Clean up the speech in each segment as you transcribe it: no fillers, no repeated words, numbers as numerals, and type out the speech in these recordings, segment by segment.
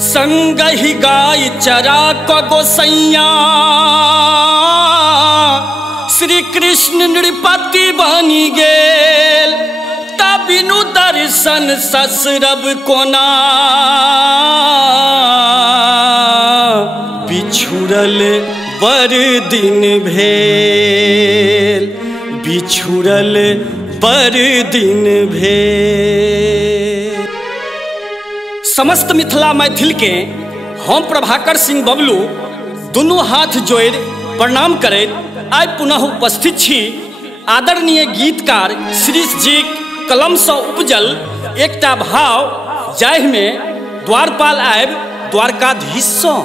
संगहि गाय चरा क गोसैया श्री कृष्ण नृपति बनी गेल तबिनु दर्शन ससरब कोना बिछुड़ल बर दिन भेल बिछुड़ल बर दिन भेल। समस्त मिथिला मैथिल के हम प्रभाकर सिंह बबलू दुनू हाथ जोड़ प्रणाम करैत आइ पुनः उपस्थित छी आदरणीय गीतकार श्रीश जी कलम से उपजल एकटा भाव जाहि में द्वारपाल आबि द्वारकाधीश सँ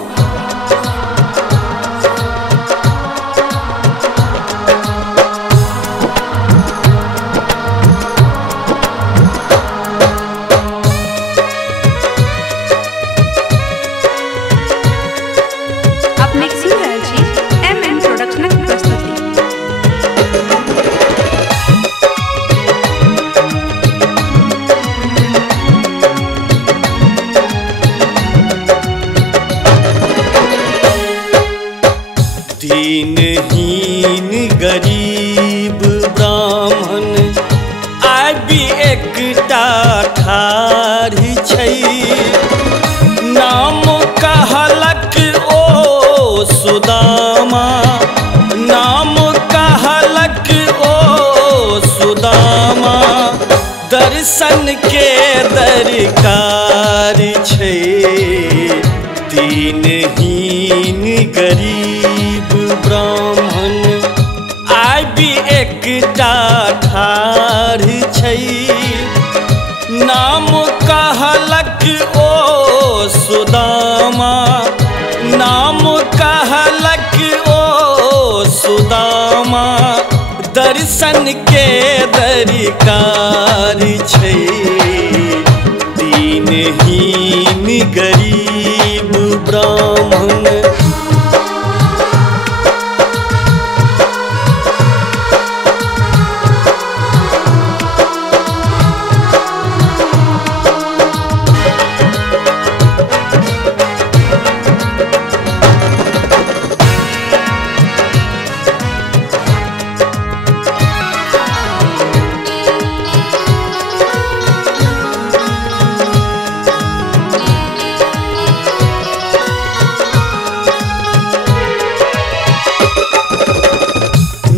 दीनहीन गरीब ब्राह्मण आबि एकटा ठाढ़ छै नाम कहलक ओ सुदामा नाम कहलक ओ सुदामा दर्शन के दरकार छै दीनहीन गरीब ब्राह्मण आबि एकटा ठाढ़ छै नाम कहलक ओ सुदामा नाम कहलक ओ सुदामा दर्शन के दरकार छै दीनहीन गरीब ब्राह्मण।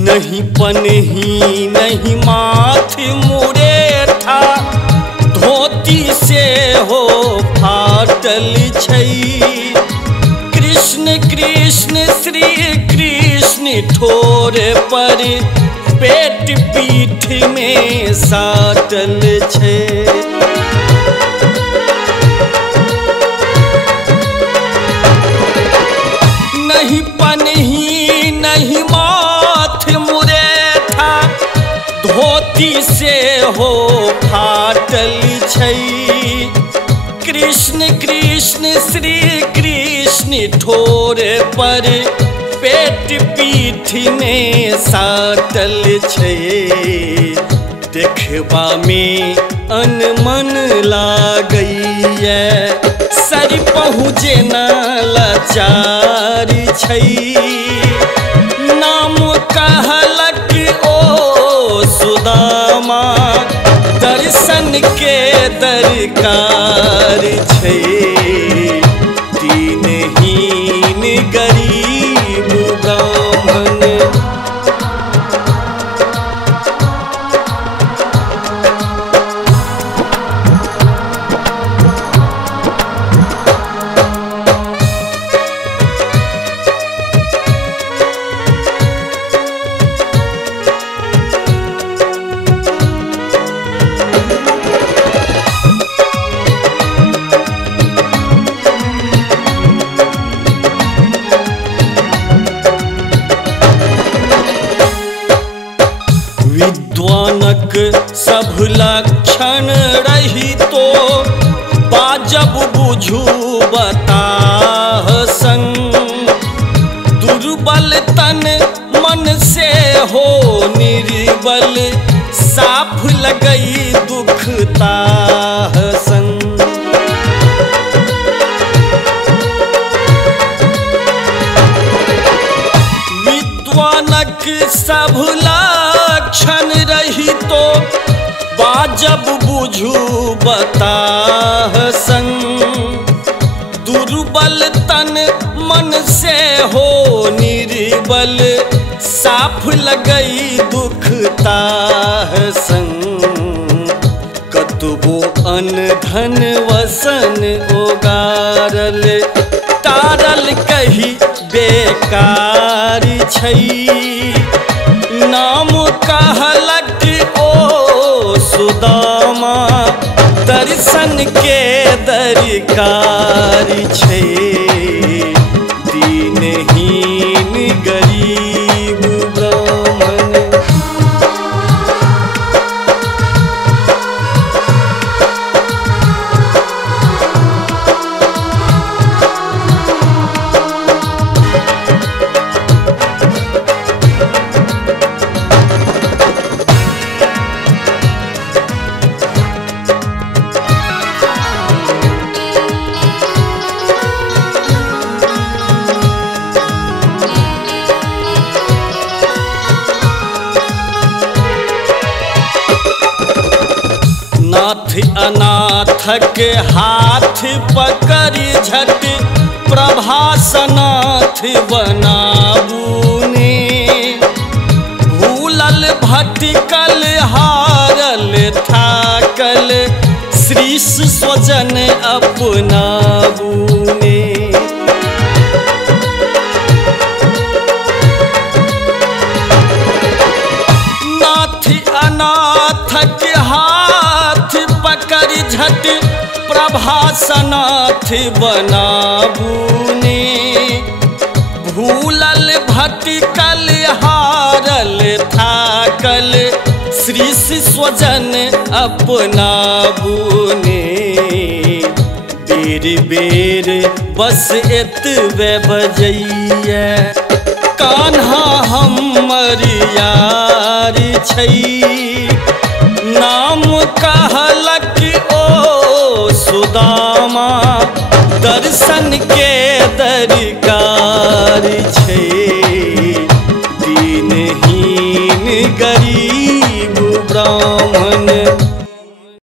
नहीं पनही नहीं माथ मुरेठा धोती से हो फाटल छै कृष्ण कृष्ण श्री कृष्ण ठोर पर पेट पीठ में साटल छै नहीं पनही नहीं धोती से हो फाटल छै कृष्ण कृष्ण श्री कृष्ण ठोर पर पेट पीठ में साटल छै देखबा में अनमन लागैया सर पहुँचे न लाचार छै नाम कहलक ओ सुदामा दर्शन के दरकार छै दीनहीन गरीब ब्राह्मण। विद्वानक सब लक्षण रही तो बाजब बुझू बताह संग दुर्बल तन मन से हो निर्बल साफ लगई दुखता संग सब लक्षण रही तो बाजब बुझू बताह संग। दुर्बल तन मन से हो निर्बल साफ लगई दुखताह संग। कतबो अन धन वसन ओगारल तारल कही बेकारी छै। नाम कहलक ओ सुदामा दर्शन के दरकारी छै। दीनहीन गरीब ब्राह्मण नाथ अनाथक हाथ पकड़ी झट प्रभासनाथ बनाबूने। भूलल भटकल हारल थाकल श्रीश स्वजन अपनाबूने। नाथ अनाथक पकड़ झट प्रभासनाथ बनाबूने। भूलल भटकल हारल थाकल श्रीश स्वजन अपनाबूने। बेर बेर बस एतबे बजैया कान्हा हमर यार छै। नाम कहलक ओ सुदामा दर्शन के दरकार छै।